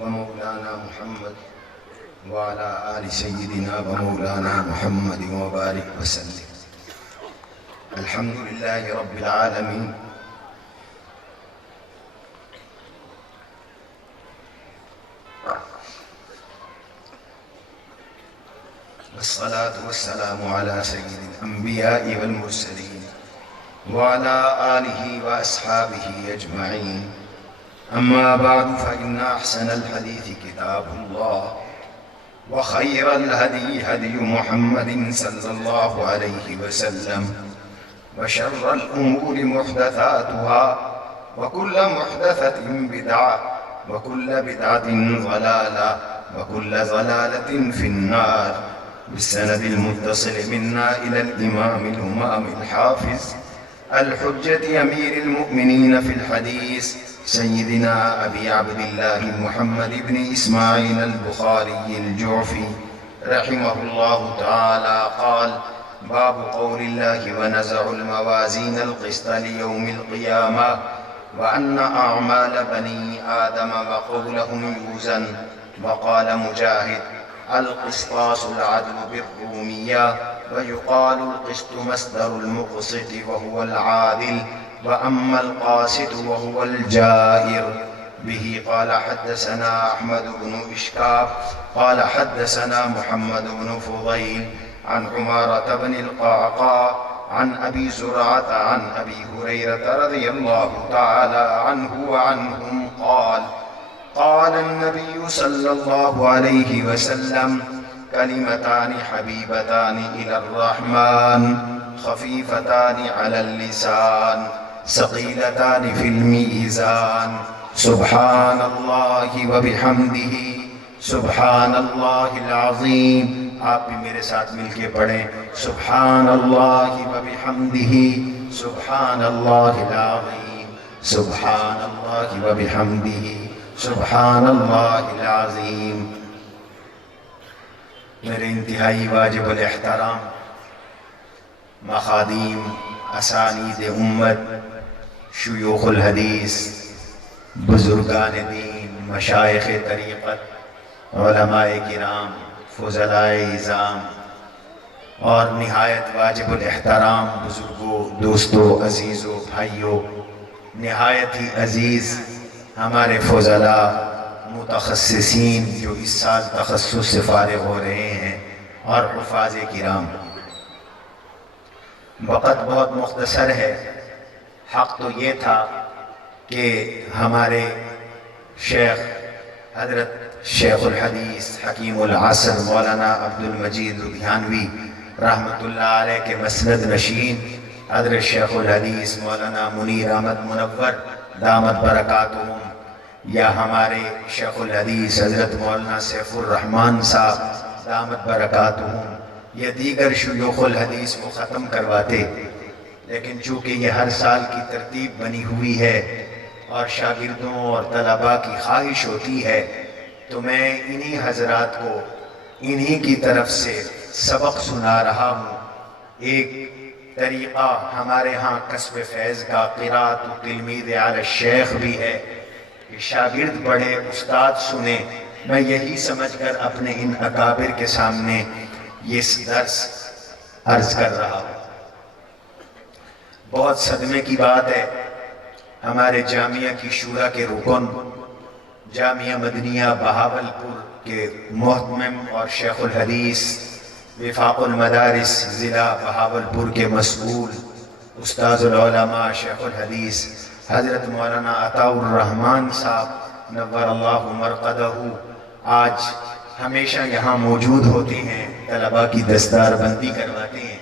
ومولانا محمد وعلى آل سيدنا ومولانا محمد وبارك وسلم. الحمد لله رب العالمين والصلاة والسلام على سيد الأنبياء والمرسلين وعلى آله وأصحابه أجمعين. أما بعد فإن أحسن الحديث كتاب الله وخير الهدي هدي محمد صلى الله عليه وسلم وشر الأمور محدثاتها وكل محدثة بدعة وكل بدعة ضلالة وكل ضلالة في النار. بالسند المتصل منا إلى الإمام الهمام الحافظ الحجة أمير المؤمنين في الحديث سيدنا أبي عبد الله محمد بن إسماعيل البخاري الجعفي رحمه الله تعالى قال: باب قول الله ونزع الموازين القسط ليوم القيامة وأن أعمال بني آدم وقولهم يوزن. وقال مجاهد: القسطاس العدل بالرومية، ويقال القسط مصدر المقسط وهو العادل، وأما القاسط وهو الجائر. به قال حدثنا أحمد بن إشكاب قال حدثنا محمد بن فضيل عن عمارة بن القعقاع عن أبي زرعة عن أبي هريرة رضي الله تعالى عنه وعنهم قال: قال النبي صلى الله عليه وسلم: كلمتان حبيبتان إلى الرحمن خفيفتان على اللسان ثقيلتان في الميزان سبحان الله وبحمده سبحان الله العظیم. آپ بھی میرے ساتھ مل کے پڑھیں: سبحان اللہ وبحمدہ سبحان اللہ العظیم سبحان اللہ وبحمدہ سبحان اللہ العظیم. میرے انتہائی واجب الاحترام مخادیم اسانید امت، شیوخ الحدیث، بزرگان دین، مشائخ طریقت، علماء کرام، فضلاء اعظام، اور نہایت واجب الاحترام بزرگوں، دوستوں، عزیزوں، بھائیوں، نہایت ہی عزیز ہمارے فضلاء متخصصین جو اس سال تخصص سے فارغ ہو رہے ہیں، اور حفاظ کرام. وقت بہت مختصر ہے. حق تو یہ تھا کہ ہمارے شیخ حضرت شیخ الحدیث حکیم العصر مولانا عبدالمجید لدھیانوی رحمۃ اللہ علیہ کے مسند نشین حضرت شیخ الحدیث مولانا منیر احمد منور دامت برکاتہم، یا ہمارے شیخ الحدیث حضرت مولانا سیف الرحمن صاحب دامت برکاتہم، یا دیگر شیوخ الحدیث کو ختم کرواتے. لیکن چونکہ یہ ہر سال کی ترتیب بنی ہوئی ہے اور شاگردوں اور طلباء کی خواہش ہوتی ہے، تو میں انہی حضرات کو انہی کی طرف سے سبق سنا رہا ہوں. ایک طریقہ ہمارے ہاں کسب فیض کا قرات تلمید علی الشیخ بھی ہے کہ شاگرد پڑھے، استاد سنے. میں یہی سمجھ کر اپنے ان اکابر کے سامنے یہ درس عرض کر رہا ہوں. بہت صدمے کی بات ہے، ہمارے جامعہ کی شورا کے رکن، جامعہ مدنیہ بہاولپور کے محتمم اور شیخ الحدیث وفاق المدارس ضلع بہاولپور کے مسئول استاذ العلماء شیخ الحدیث حضرت مولانا عطاء الرحمن صاحب نور اللہ مرقدہ آج ہمیشہ یہاں موجود ہوتے ہیں، طلباء کی دستار بندی کرواتے ہیں.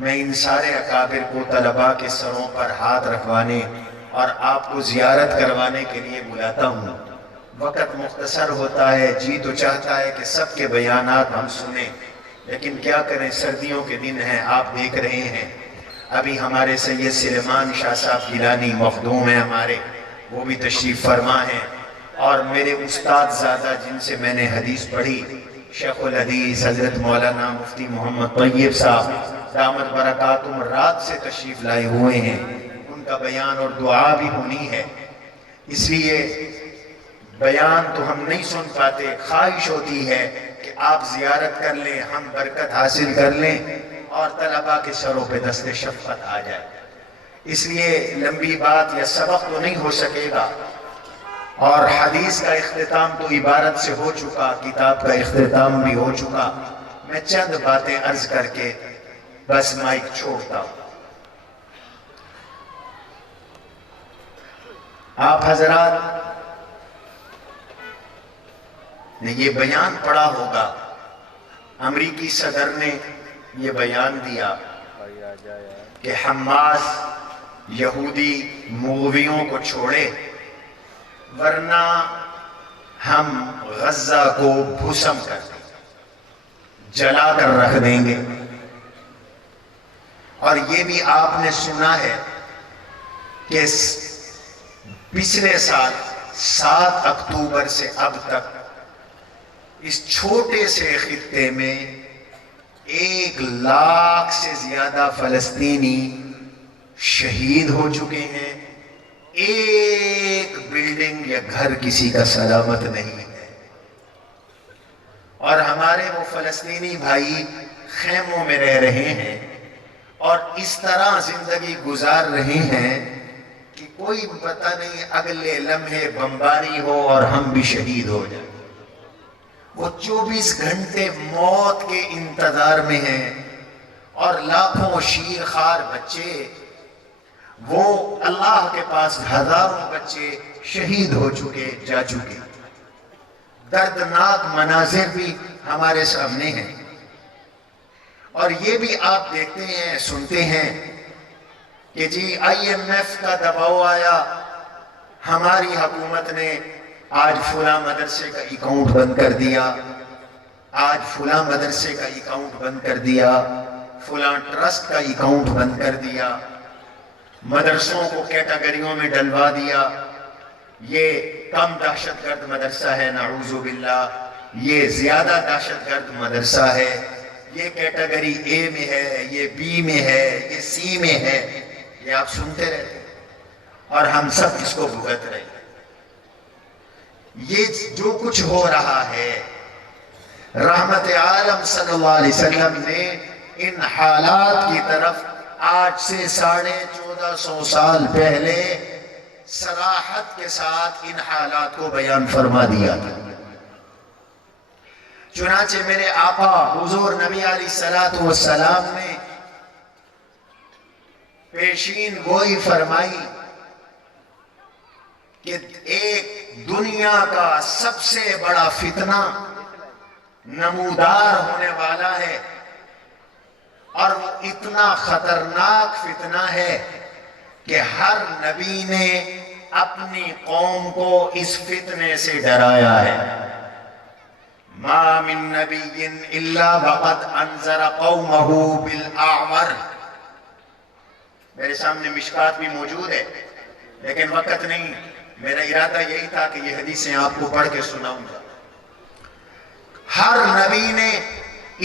میں ان سارے اکابر کو طلباء کے سروں پر ہاتھ رکھوانے اور آپ کو زیارت کروانے کے لیے بلاتا ہوں. وقت مختصر ہوتا ہے، جی تو چاہتا ہے کہ سب کے بیانات ہم سنیں، لیکن کیا کریں، سردیوں کے دن ہیں، آپ دیکھ رہے ہیں. ابھی ہمارے سید سلیمان شاہ صاحب گیلانی مخدوم ہیں ہمارے، وہ بھی تشریف فرما ہیں. اور میرے استاد زادہ جن سے میں نے حدیث پڑھی، شیخ الحدیث حضرت مولانا مفتی محمد طیب صاحب دامت برکاتہم رات سے تشریف لائے ہوئے ہیں. ان کا بیان اور دعا بھی ہونی ہے. اس لیے بیان تو ہم نہیں سن پاتے، خواہش ہوتی ہے کہ آپ زیارت کر لیں، ہم برکت حاصل کر لیں اور طلباء کے سروں پہ دست شفقت آ جائے۔ اس لیے لمبی بات یا سبق تو نہیں ہو سکے گا، اور حدیث کا اختتام تو عبارت سے ہو چکا، کتاب کا اختتام بھی ہو چکا۔ میں چند باتیں عرض کر کے بس مائک چھوڑتا ہوں۔ آپ حضرات نے یہ بیان پڑھا ہوگا، امریکی صدر نے یہ بیان دیا کہ حماس یہودی مغویوں کو چھوڑے ورنہ ہم غزہ کو بھسم کر دیں گے، جلا کر رکھ دیں گے۔ اور یہ بھی آپ نے سنا ہے کہ پچھلے سال 7 اکتوبر سے اب تک اس چھوٹے سے خطے میں 1 لاکھ سے زیادہ فلسطینی شہید ہو چکے ہیں۔ ایک بلڈنگ یا گھر کسی کا سلامت نہیں ہے، اور ہمارے وہ فلسطینی بھائی خیموں میں رہ رہے ہیں اور اس طرح زندگی گزار رہے ہیں کہ کوئی پتہ نہیں اگلے لمحے بمباری ہو اور ہم بھی شہید ہو جائیں۔ وہ 24 گھنٹے موت کے انتظار میں ہیں، اور لاکھوں شیرخوار بچے، وہ اللہ کے پاس ہزاروں بچے شہید ہو چکے، جا چکے۔ دردناک مناظر بھی ہمارے سامنے ہیں، اور یہ بھی آپ دیکھتے ہیں، سنتے ہیں کہ جی IMF کا دباؤ آیا، ہماری حکومت نے آج فلاں مدرسے کا اکاؤنٹ بند کر دیا، آج فلاں مدرسے کا اکاؤنٹ بند کر دیا، فلاں ٹرسٹ کا اکاؤنٹ بند کر دیا، مدرسوں کو کیٹاگریوں میں ڈلوا دیا۔ یہ کم دہشت گرد مدرسہ ہے، نعوذ باللہ، یہ زیادہ دہشت گرد مدرسہ ہے، یہ کیٹاگری A میں ہے، یہ B میں ہے، یہ C میں ہے۔ یہ آپ سنتے رہتے ہیں اور ہم سب اس کو بھگت رہے ہیں۔ یہ جو کچھ ہو رہا ہے، رحمت عالم صلی اللہ علیہ وسلم نے ان حالات کی طرف آج سے 1450 سال پہلے صراحت کے ساتھ ان حالات کو بیان فرما دیا تھا۔ چنانچہ میرے آقا حضور نبی علیہ السلام نے پیشین گوئی فرمائی کہ ایک دنیا کا سب سے بڑا فتنہ نمودار ہونے والا ہے، اور وہ اتنا خطرناک فتنہ ہے کہ ہر نبی نے اپنی قوم کو اس فتنے سے ڈرایا ہے۔ ما من نبی الا وقد انذر قومہ بالاعور۔ میرے سامنے مشکات بھی موجود ہے، لیکن وقت نہیں، میرا ارادہ یہی تھا کہ یہ حدیثیں آپ کو پڑھ کے سناؤں گا۔ ہر نبی نے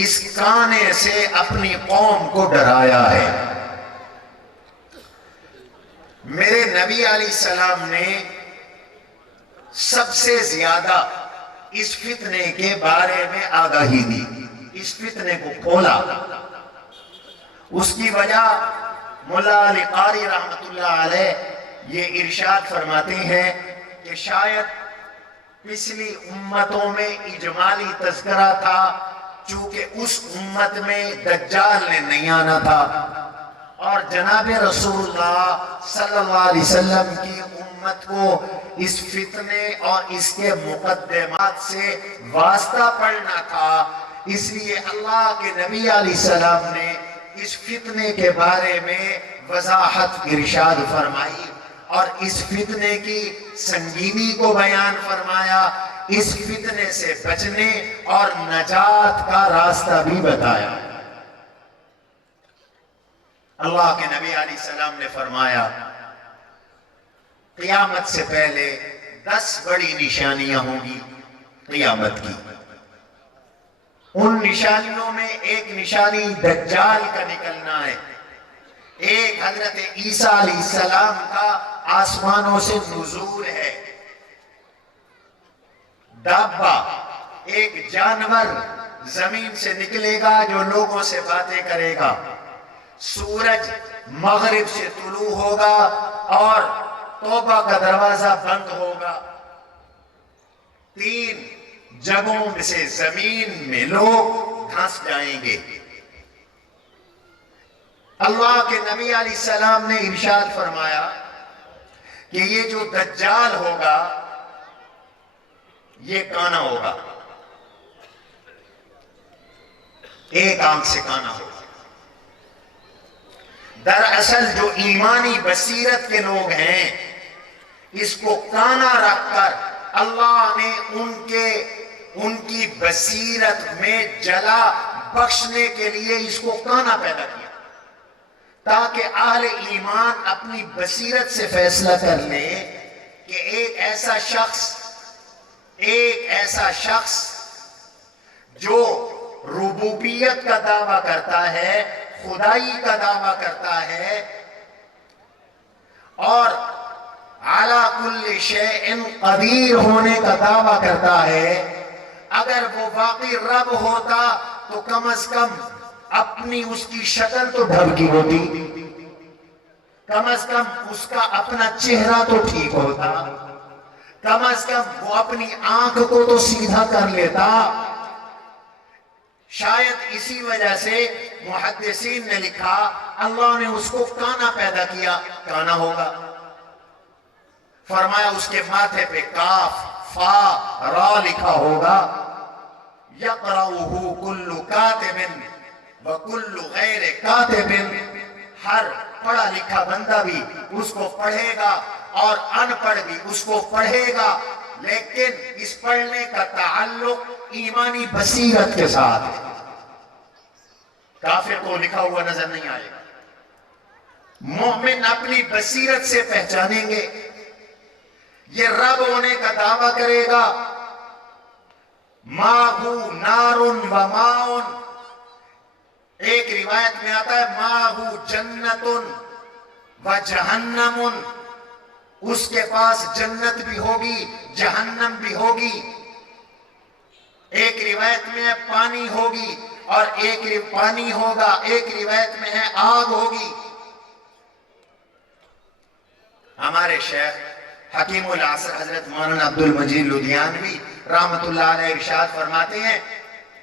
اس کانے سے اپنی قوم کو ڈرایا ہے۔ میرے نبی علیہ السلام نے سب سے زیادہ اس فتنے کے بارے میں آگاہی دی، اس فتنے کو کھولا۔ اس کی وجہ مولا علی قاری رحمت اللہ علیہ یہ ارشاد فرماتے ہیں کہ شاید پچھلی امتوں میں اجمالی تذکرہ تھا، چونکہ اس امت میں دجال نے نہیں آنا تھا، اور جناب رسول اللہ صلی اللہ علیہ وسلم کی امت کو اس فتنے اور اس کے مقدمات سے واسطہ پڑھنا تھا۔ اس لیے اللہ کے نبی علیہ السلام نے اس فتنے کے بارے میں وضاحت ارشاد فرمائی، اور اس فتنے کی سنگینی کو بیان فرمایا، اس فتنے سے بچنے اور نجات کا راستہ بھی بتایا۔ اللہ کے نبی علیہ السلام نے فرمایا قیامت سے پہلے 10 بڑی نشانیاں ہوں گی قیامت کی۔ ان نشانیوں میں ایک نشانی دجال کا نکلنا ہے، ایک حضرت عیسیٰ علیہ السلام کا آسمانوں سے نزول ہے، دابا، ایک جانور زمین سے نکلے گا جو لوگوں سے باتیں کرے گا، سورج مغرب سے طلوع ہوگا اور توبہ کا دروازہ بند ہوگا، 3 جگہوں میں سے زمین میں لوگ دھنس جائیں گے۔ اللہ کے نبی علیہ السلام نے ارشاد فرمایا کہ یہ جو دجال ہوگا یہ کانا ہوگا، ایک آنکھ سے کانا ہوگا۔ دراصل جو ایمانی بصیرت کے لوگ ہیں اس کو کانا رکھ کر اللہ نے ان کی بصیرت میں جلا بخشنے کے لیے اس کو کانا پیدا کیا، تاکہ اہل ایمان اپنی بصیرت سے فیصلہ کر لے کہ ایک ایسا شخص جو ربوبیت کا دعویٰ کرتا ہے، خدائی کا دعویٰ کرتا ہے اور علی کل شیء قدیر ہونے کا دعویٰ کرتا ہے، اگر وہ واقعی رب ہوتا تو کم از کم اپنی اس کی شکل تو ڈھل کی ہوتی، کم از کم اس کا اپنا چہرہ تو ٹھیک ہوتا، کم از کم وہ اپنی آنکھ کو تو سیدھا کر لیتا۔ شاید اسی وجہ سے محدثین نے لکھا اللہ نے اس کو کانا پیدا کیا، کانا ہوگا۔ فرمایا اس کے ماتھے پہ کاف فا را لکھا ہوگا، یقرأہ کل کاتب وکل غیر کاتب، ہر پڑھا لکھا بندہ بھی اس کو پڑھے گا اور ان پڑھ بھی اس کو پڑھے گا، لیکن اس پڑھنے کا تعلق ایمانی بصیرت کے ساتھ ہے۔ کافر کو لکھا ہوا نظر نہیں آئے گا، مومن اپنی بصیرت سے پہچانیں گے۔ یہ رب ہونے کا دعویٰ کرے گا، ماہو نارن و ماؤن، ایک روایت میں آتا ہے ماہو جنتن و جہنمن، اس کے پاس جنت بھی ہوگی جہنم بھی ہوگی۔ ایک روایت میں ہے پانی ہوگی اور ایک پانی ہوگا، ایک روایت میں ہے آگ ہوگی۔ ہمارے شیخ حکیم العصر حضرت مولانا عبد المجید لدھیانوی رحمت اللہ علیہ ارشاد فرماتے ہیں،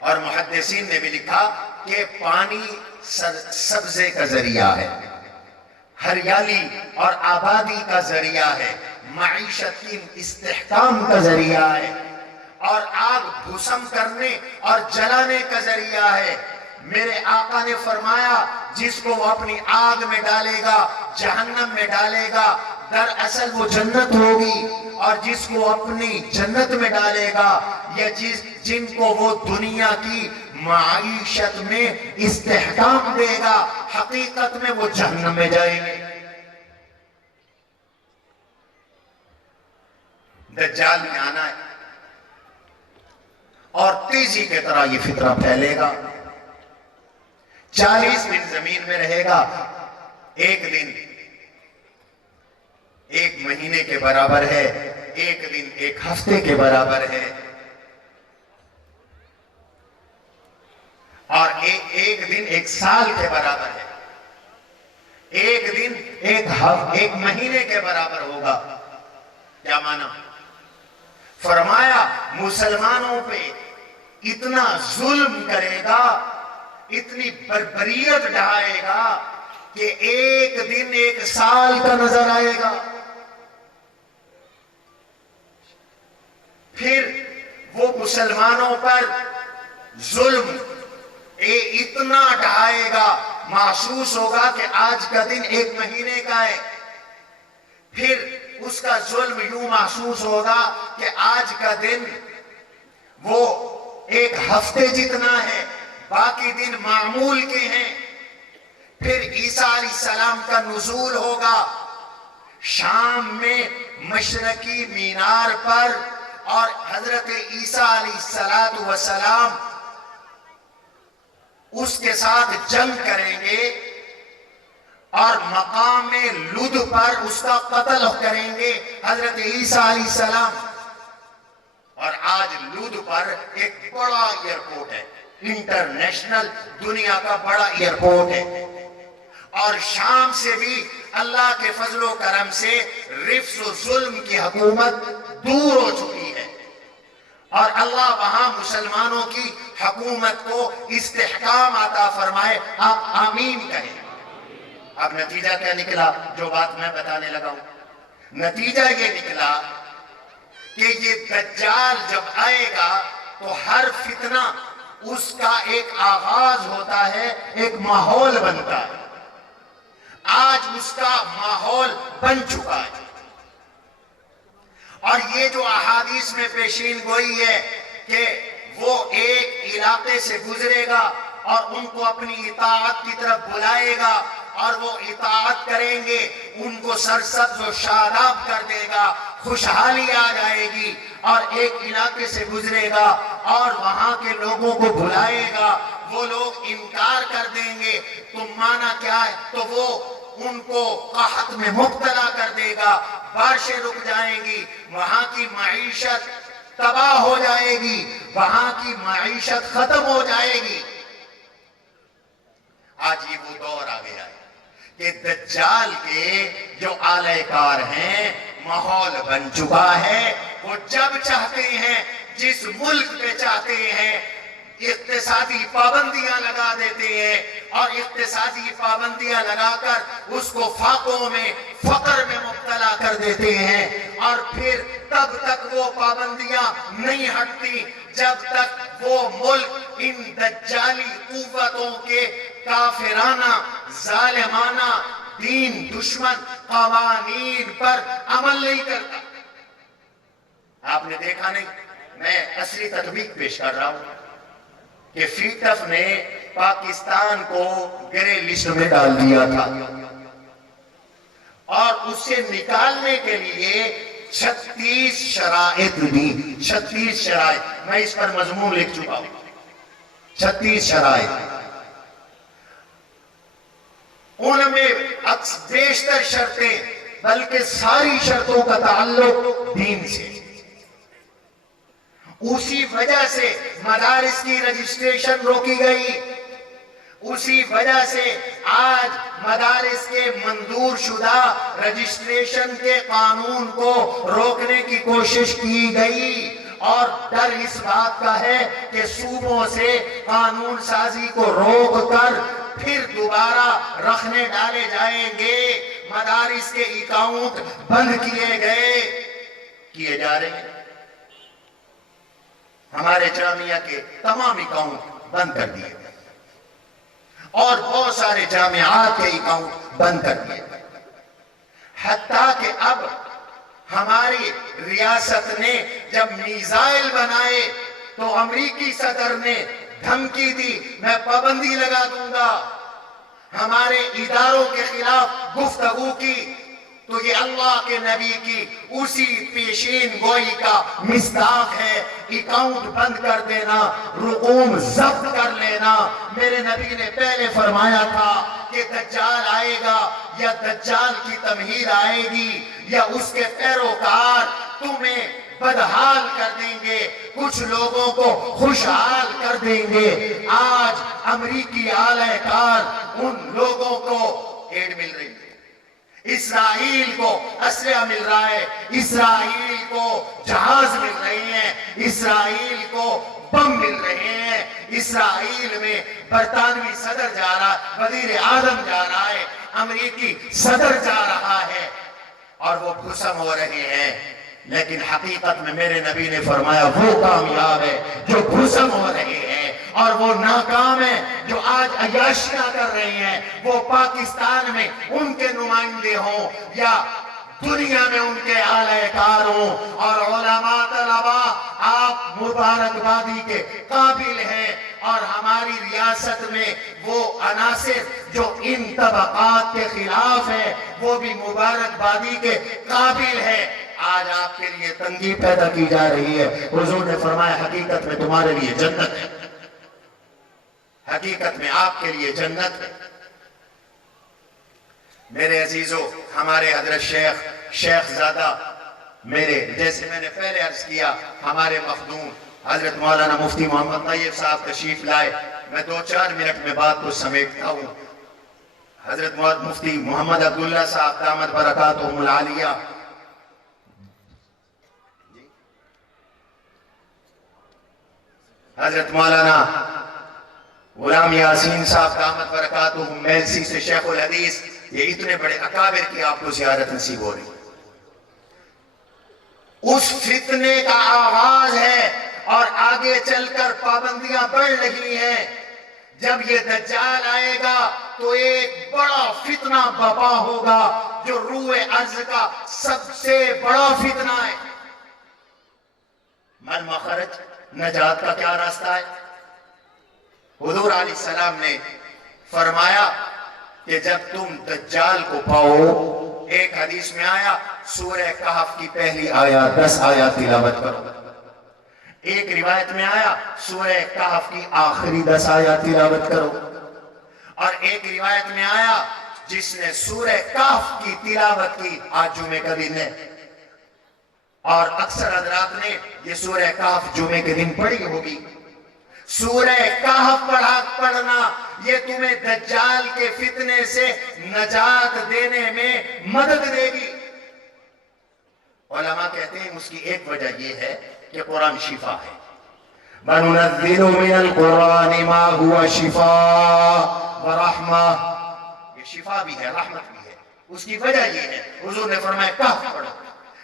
اور محدثین نے بھی لکھا کہ پانی سبزے کا ذریعہ ہے، ہریالی اور آبادی کا ذریعہ ہے، معیشت کی استحکام کا ذریعہ ہے، اور آگ بھسم کرنے اور جلانے کا ذریعہ ہے۔ میرے آقا نے فرمایا جس کو وہ اپنی آگ میں ڈالے گا جہنم میں ڈالے گا، دراصل وہ جنت ہوگی، اور جس کو اپنی جنت میں ڈالے گا یا جن کو وہ دنیا کی معیشت میں استحکام دے گا، حقیقت میں وہ جہنم میں جائیں گے۔ دجال میں آنا ہے اور تیزی کے طرح یہ فتنہ پھیلے گا، 40 دن زمین میں رہے گا، ایک دن ایک مہینے کے برابر ہے، ایک دن ایک ہفتے کے برابر ہے، اور ایک دن ایک سال کے برابر ہے، ایک دن ایک مہینے کے برابر ہوگا۔ کیا مانا؟ فرمایا مسلمانوں پہ اتنا ظلم کرے گا، اتنی بربریت ڈھائے گا کہ ایک دن ایک سال کا نظر آئے گا۔ پھر وہ مسلمانوں پر ظلم اتنا ڈھائے گا، محسوس ہوگا کہ آج کا دن ایک مہینے کا ہے۔ پھر اس کا ظلم یوں محسوس ہوگا کہ آج کا دن وہ ایک ہفتے جتنا ہے، باقی دن معمول کے ہیں۔ پھر عیسیٰ علیہ السلام کا نزول ہوگا شام میں مشرقی مینار پر، اور حضرت عیسیٰ علیہ السلام اس کے ساتھ جنگ کریں گے اور مقام لد پر اس کا قتل کریں گے حضرت عیسیٰ علیہ السلام، اور آج لود پر ایک بڑا ایئرپورٹ ہے، انٹرنیشنل دنیا کا بڑا ایئرپورٹ ہے، اور شام سے بھی اللہ کے فضل و کرم سے رفض و ظلم کی حکومت دور ہو چکی ہے، اور اللہ وہاں مسلمانوں کی حکومت کو استحکام عطا فرمائے۔ آپ آمین کہیں۔ اب نتیجہ کیا نکلا جو بات میں بتانے لگا ہوں؟ نتیجہ یہ نکلا کہ یہ دجال جب آئے گا تو ہر فتنہ اس کا ایک آغاز ہوتا ہے، ایک ماحول بنتا ہے۔ آج اس کا ماحول بن چکا ہے، اور یہ جو احادیث میں پیشین گوئی ہے کہ وہ ایک علاقے سے گزرے گا اور ان کو اپنی اطاعت کی طرف بلائے گا، اور وہ اطاعت کریں گے، ان کو سرسبز و شاداب کر دے گا، خوشحالی آ جائے گی، اور ایک علاقے سے گزرے گا اور وہاں کے لوگوں کو بلائے گا، وہ لوگ انکار کر دیں گے، تم مانا کیا ہے، تو وہ ان کو قحط میں مبتلا کر دے گا، بارشیں رک جائیں گی، وہاں کی معیشت تباہ ہو جائے گی، وہاں کی معیشت ختم ہو جائے گی۔ آج یہ وہ دور آ گیا ہے کہ دجال کے جو آلہ کار ہیں، ماحول بن چکا ہے، وہ جب چاہتے ہیں، جس ملک پہ چاہتے ہیں، اقتصادی پابندیاں لگا دیتے ہیں، اور اقتصادی پابندیاں لگا کر اس کو فاقوں میں، فقر میں مبتلا کر دیتے ہیں، اور پھر تب تک وہ پابندیاں نہیں ہٹتی جب تک وہ ملک ان دجالی قوتوں کے کافرانہ، ظالمانہ، دین دشمن قوانین پر عمل نہیں کرتا۔ آپ نے دیکھا نہیں، میں اصلی تطبیق پیش کر رہا ہوں کہ فیٹف نے پاکستان کو گرے لسٹ میں ڈال دیا تھا، اور اسے نکالنے کے لیے 36 شرائط دی، 36 شرائط، میں اس پر مضمون لکھ چکا ہوں، 36 شرائط، ان میں بیشتر شرطیں، بلکہ ساری شرطوں کا تعلق دین سے۔ اسی وجہ سے مدارس کی رجسٹریشن روکی گئی، اسی وجہ سے آج مدارس کے منظور شدہ رجسٹریشن کے قانون کو روکنے کی کوشش کی گئی، اور ڈر اس بات کا ہے کہ صوبوں سے قانون سازی کو روک کر پھر دوبارہ رکھنے ڈالے جائیں گے، مدارس کے اکاؤنٹ بند کیے جا رہے ہیں، ہمارے جامعہ کے تمام اکاؤنٹ بند کر دیے گئے، اور بہت سارے جامعات کے اکاؤنٹ بند کر دیے گئے، حتیٰ کہ اب ہماری ریاست نے جب میزائل بنائے تو امریکی صدر نے دھمکی دی، میں پابندی لگا دوں گا، ہمارے اداروں کے خلاف گفتگو کی، تو یہ اللہ کے نبی کی اسی پیشین گوئی کا مصداق ہے، اکاؤنٹ بند کر دینا، رقوم ضبط کر لینا۔ میرے نبی نے پہلے فرمایا تھا کہ دجال آئے گا، یا دجال کی تمہید آئے گی، یا اس کے پیروکار تمہیں بدحال کر دیں گے، کچھ لوگوں کو خوشحال کر دیں گے۔ آج امریکی آلہ کار ان لوگوں کو ایڈ مل رہی ہے، اسرائیل کو اسلحہ مل رہا ہے، اسرائیل کو جہاز مل رہے ہیں، اسرائیل کو بم مل رہے ہیں، اسرائیل میں برطانوی صدر جا رہا ہے، وزیر اعظم جا رہا ہے، امریکی صدر جا رہا ہے، اور وہ بھسم ہو رہے ہیں۔ لیکن حقیقت میں میرے نبی نے فرمایا وہ کامیاب ہے جو بھسم ہو رہے ہیں، اور وہ ناکام ہے جو آج عیاشیاں کر رہے ہیں، وہ پاکستان میں ان کے نمائندے ہوں یا دنیا میں ان کے آلہ کار ہوں۔ اور علماء طلباء، آپ مبارکبادی کے قابل ہیں، اور ہماری ریاست میں وہ عناصر جو ان طبقات کے خلاف ہیں وہ بھی مبارکبادی کے قابل ہیں۔ آج آپ کے لیے تنگی پیدا کی جا رہی ہے، حضور نے فرمایا حقیقت میں تمہارے لیے جنت ہے، حقیقت میں آپ کے لیے جنت ہے۔ میرے عزیزو، ہمارے حضرت شیخ زادہ میرے جیسے میں نے پہلے عرض کیا ہمارے مخدوم حضرت مولانا مفتی محمد طیب صاحب تشریف لائے. میں 2-4 منٹ میں بات کو سمیٹتا ہوں. حضرت مفتی محمد عبداللہ صاحب دامت برکاتہم العالیہ، حضرت مولانا غلام یاسین صاحب دامت برکاتہم میلسی سے شیخ الحدیث، یہ اتنے بڑے اکابر کی آپ کو زیارت نصیب ہو رہی. اس فتنے کا آغاز ہے اور آگے چل کر پابندیاں بڑھ رہی ہیں. جب یہ دجال آئے گا تو ایک بڑا فتنہ بپا ہوگا جو روح ارض کا سب سے بڑا فتنہ ہے. من مخرج، نجات کا کیا راستہ ہے؟ حضور علیہ السلام نے فرمایا کہ جب تم دجال کو پاؤ، ایک حدیث میں آیا سورہ کہف کی پہلی آیات 10 آیات تلاوت کرو. ایک روایت میں آیا سورہ کہف کی آخری 10 آیات تلاوت کرو. اور ایک روایت میں آیا جس نے سورہ کہف کی تلاوت کی، آج جمعے کا دن ہے اور اکثر حضرات نے یہ سورہ کہف جمعے کے دن پڑھی ہوگی. سورہ کہف پڑھنا یہ تمہیں دجال کے فتنے سے نجات دینے میں مدد دے گی. علماء کہتے ہیں اس کی ایک وجہ یہ ہے کہ قرآن شفا ہے. وَنُنَزِّلُ مِنَ الْقُرْآنِ مَا هُوَ شِفَاءٌ وَرَحْمَةٌ، یہ شفا بھی ہے، رحمت بھی ہے. اس کی وجہ یہ ہے حضور نے فرمایا کہف پڑھو.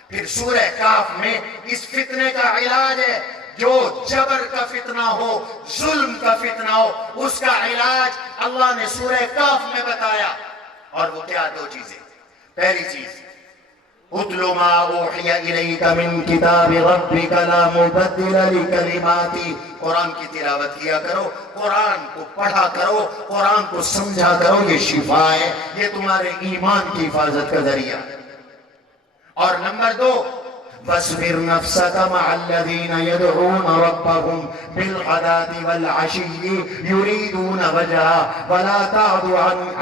پھر سورہ کہف میں اس فتنے کا علاج ہے. جو جبر کا فتنہ ہو، ظلم کا فتنہ ہو، اس کا علاج اللہ نے سورہ کہف میں بتایا. اور وہ کیا؟ 2 چیزیں. پہلی چیز اُتْلُ مَا أُوحِيَ إِلَيْكَ مِن كِتَابِ رَبِّكَ لَا مُبَدِّلَ لِكَلِمَاتِهِ. قرآن کی تلاوت کیا کرو، قرآن کو پڑھا کرو، قرآن کو سمجھا کرو. یہ شفا ہے، یہ تمہارے ایمان کی حفاظت کا ذریعہ. اور نمبر 2، وَاصْبِرْ نَفْسَكَ مَعَ الَّذِينَ يَدْعُونَ رَبَّهُمْ بِالْغَدَاةِ وَالْعَشِيِّ يُرِيدُونَ وَجْهَهُ وَلَا تَعْدُ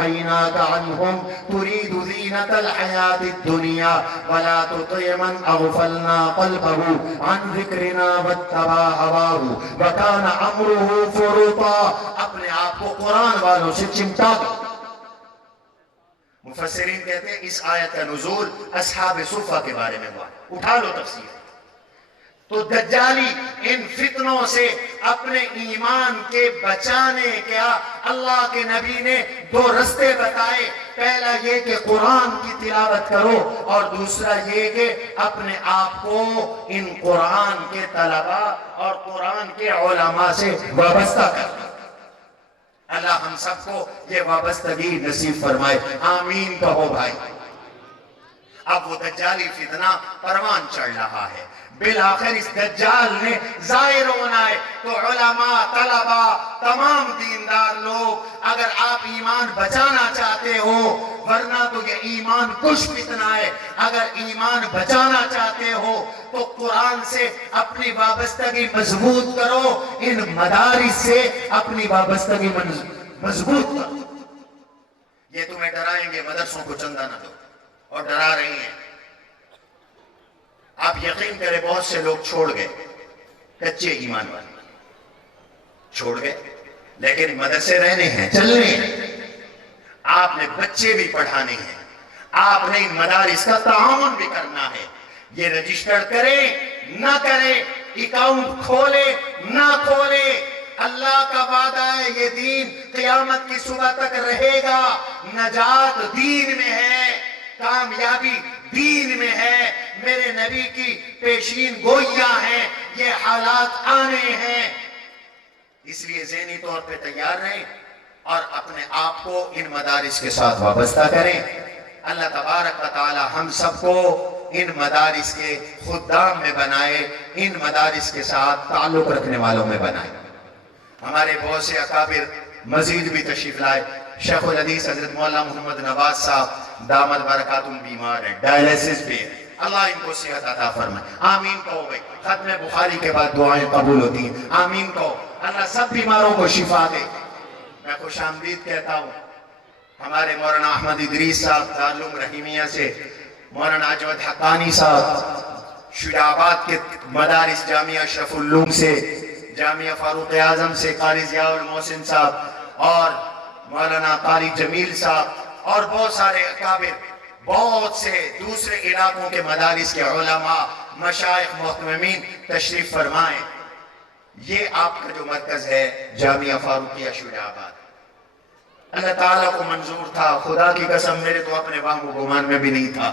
عَيْنَاكَ عَنْهُمْ تُرِيدُ زِينَةَ الْحَيَاةِ الدُّنْيَا وَلَا تُطِعْ مَنْ أَغْفَلْنَا قَلْبَهُ عَنْ ذِكْرِنَا وَاتَّبَعَ هَوَاهُ وَكَانَ أَمْرُهُ فُرُطًا. اپنے آپ کو قرآن والوں سے چمٹا دو. مفسرین کہتے ہیں اس آیت کا نزول اصحاب صفہ کے بارے میں ہوا. اٹھا لو تفسیر. تو دجالی ان فتنوں سے اپنے ایمان کے بچانے کیا اللہ کے نبی نے 2 رستے بتائے. پہلا یہ کہ قرآن کی تلاوت کرو، اور دوسرا یہ کہ اپنے آپ کو ان قرآن کے طلباء اور قرآن کے علماء سے وابستہ کرو. اللہ ہم سب کو یہ وابستگی نصیب فرمائے. آمین کہو بھائی. اب وہ دجالی فتنہ پروان چڑھ رہا ہے. بالآخر اس دجال نے ظاہر ہونا ہے. تو علماء، طلباء، تمام دیندار لوگ، اگر آپ ایمان بچانا چاہتے ہو، ورنہ تو یہ ایمان کش فتنہ ہے. اگر ایمان بچانا چاہتے ہو تو قرآن سے اپنی وابستگی مضبوط کرو، ان مدارس سے اپنی وابستگی مضبوط کرو. یہ تمہیں ڈرائیں گے مدرسوں کو چندہ نہ دو، اور ڈرا رہی ہیں. آپ یقین کریں بہت سے لوگ چھوڑ گئے، کچے ایمان والے چھوڑ گئے، لیکن مدرسے رہنے ہیں، چلنے ہیں. آپ نے بچے بھی پڑھانے ہیں، آپ نے ان مدارس کا تعاون بھی کرنا ہے. یہ رجسٹر کریں نہ کریں، اکاؤنٹ کھولے نہ کھولے، اللہ کا وعدہ ہے یہ دین قیامت کی صبح تک رہے گا. نجات دین میں ہے، کامیابی دین میں ہے. میرے نبی کی پیشین گوئیاں ہیں، یہ حالات آنے ہیں. اس لیے ذہنی طور پہ تیار رہیں اور اپنے آپ کو ان مدارس کے ساتھ وابستہ کریں. اللہ تبارک و تعالی ہم سب کو ان مدارس کے خدام میں بنائے، ان مدارس کے ساتھ تعلق رکھنے والوں میں بنائے. ہمارے بہت سے اکابر مزید بھی تشریف لائے. شیخ الحدیث حضرت مولانا محمد نواز صاحب دامت برکاتہم بیمار ہیں، ڈائلیسس پہ ہیں. اللہ ان کو صحت عطا فرمائے. آمین کہو بھائی. ختم بخاری کے بعد دعائیں قبول ہوتی ہیں. آمین کہو. اللہ سب بیماروں کو شفا دے. میں خوش آمدید کہتا ہوں ہمارے مولانا احمد ادریس صاحب دارالعلوم رحیمیہ سے، مولانا اجود حقانی صاحب شجاعت کے مدارس جامعہ اشرف العلوم سے، جامعہ فاروق اعظم سے قاری ضیاء المحسن صاحب اور مولانا قاری جمیل صاحب اور بہت سارے اکابر، بہت سے دوسرے علاقوں کے مدارس کے علماء، مشائخ، محتممین تشریف فرمائیں۔ یہ آپ کا جو مرکز ہے جامعہ فاروقیہ شجاعت، اللہ تعالیٰ کو منظور تھا، خدا کی قسم میرے تو اپنے وہم و گمان میں بھی نہیں تھا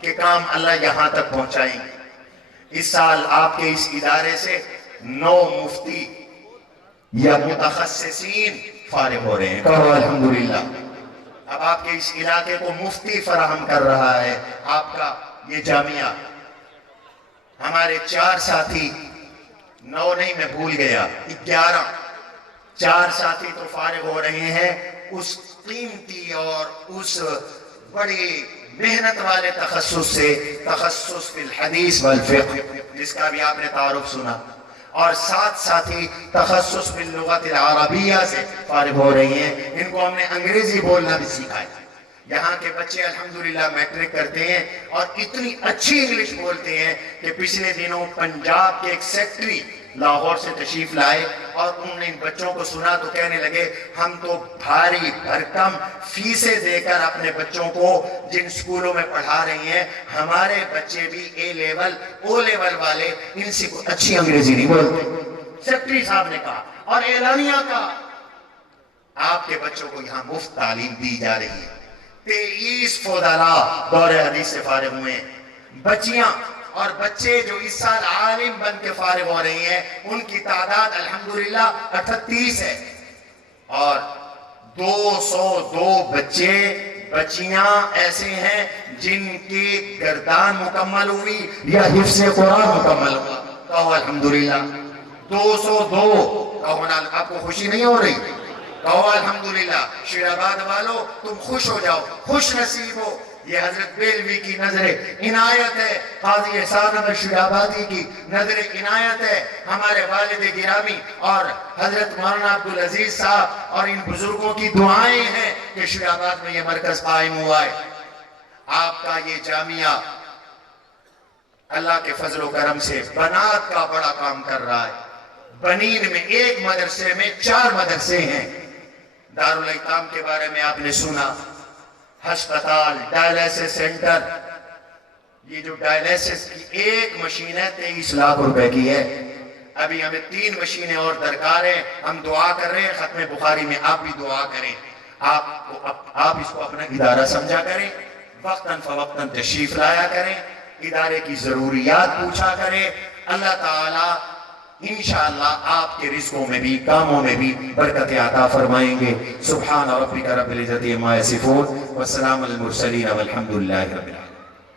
کہ کام اللہ یہاں تک پہنچائیں۔ اس سال آپ کے اس ادارے سے 9 مفتی یا متخصصین فارغ ہو رہے ہیں، کہو الحمدللہ۔ اب آپ کے اس علاقے کو مفتی فراہم کر رہا ہے آپ کا یہ جامعہ۔ ہمارے 4 ساتھی، 9 نہیں میں بھول گیا، 11 4 ساتھی تو فارغ ہو رہے ہیں اس قیمتی اور اس بڑی محنت والے تخصص سے، تخصص فی الحدیث والفقہ، جس کا بھی آپ نے تعارف سنا، اور 7 ساتھی تخصص فی اللغت العربیہ سے فارغ ہو رہی ہیں۔ ان کو ہم نے انگریزی بولنا بھی سکھایا۔ یہاں کے بچے الحمدللہ میٹرک کرتے ہیں اور اتنی اچھی انگلش بولتے ہیں کہ پچھلے دنوں پنجاب کے ایک سیکٹری لاہور سے تشریف لائے اور انہوں نے ان بچوں کو سنا تو کہنے لگے ہم تو بھاری بھرکم فیسیں دے کر اپنے بچوں کو جن سکولوں میں پڑھا رہی ہیں، ہمارے بچے بھی اے لیول او لیول والے ان سے کوئی اچھی انگریزی نہیں بولتے۔ سیکٹری صاحب نے کہا اور اعلانیہ کا آپ کے بچوں کو یہاں مفت تعلیم دی جا رہی ہے۔ 23 فضلاء دور حدیث سے فارغ ہوئے ہیں۔ بچیاں اور بچے جو اس سال عالم بن کے فارغ ہو رہی ہیں ان کی تعداد الحمدللہ 38 ہے، اور 202 بچے بچیاں ایسے ہیں جن کی گردان مکمل ہوئی یا حفظ قرآن مکمل ہوا، کہو الحمدللہ۔ 202 کہو نا، آپ کو خوشی نہیں ہو رہی؟ کہو الحمدللہ۔ شیرآباد والو تم خوش ہو جاؤ، خوش نصیب ہو۔ یہ حضرت بیلوی کی نظر عنایت ہے، قاضی احسان احمد شجاعتی کی نظر عنایت ہے، ہمارے والد گرامی اور حضرت مولانا عبدالعزیز صاحب اور ان بزرگوں کی دعائیں ہیں کہ شجاعت میں یہ مرکز قائم ہوا ہے۔ آپ کا یہ جامعہ اللہ کے فضل و کرم سے بنات کا بڑا کام کر رہا ہے۔ بنین میں ایک مدرسے میں 4 مدرسے ہیں۔ دارالایتام کے بارے میں آپ نے سنا، ہسپتال، ڈائلیسس سینٹر، یہ جو ڈائلیسس کی ایک مشین ہے 23 لاکھ روپے کی ہے۔ ابھی ہمیں 3 مشینیں اور درکار ہیں، ہم دعا کر رہے ہیں، ختم بخاری میں آپ بھی دعا کریں، آپ اس کو اپنا ادارہ سمجھا کریں، وقتاً فوقتاً تشریف لایا کریں، ادارے کی ضروریات پوچھا کریں۔ اللہ تعالیٰ انشاءاللہ آپ کے رزقوں میں بھی، کاموں میں بھی برکت عطا فرمائیں گے۔ سبحان ربک رب العزت عما یصفون، والسلام علی المرسلین والحمدللہ رب العالمین۔